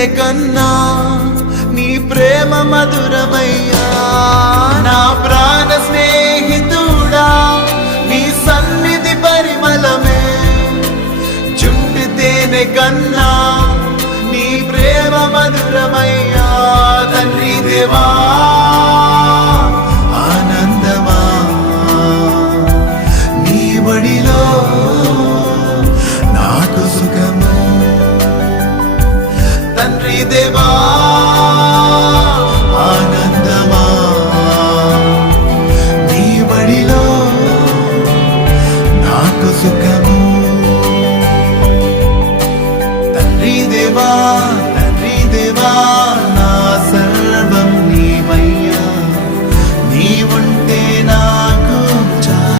తేనె కన్నా నీ ప్రేమ మధురమయ్యా. నా ప్రాణ స్నేహితుడా నీ సన్నిధి పరిమళమే, జుంటి తేనె కన్నా నీ ప్రేమ మధురమయ్యా. తండ్రి దేవా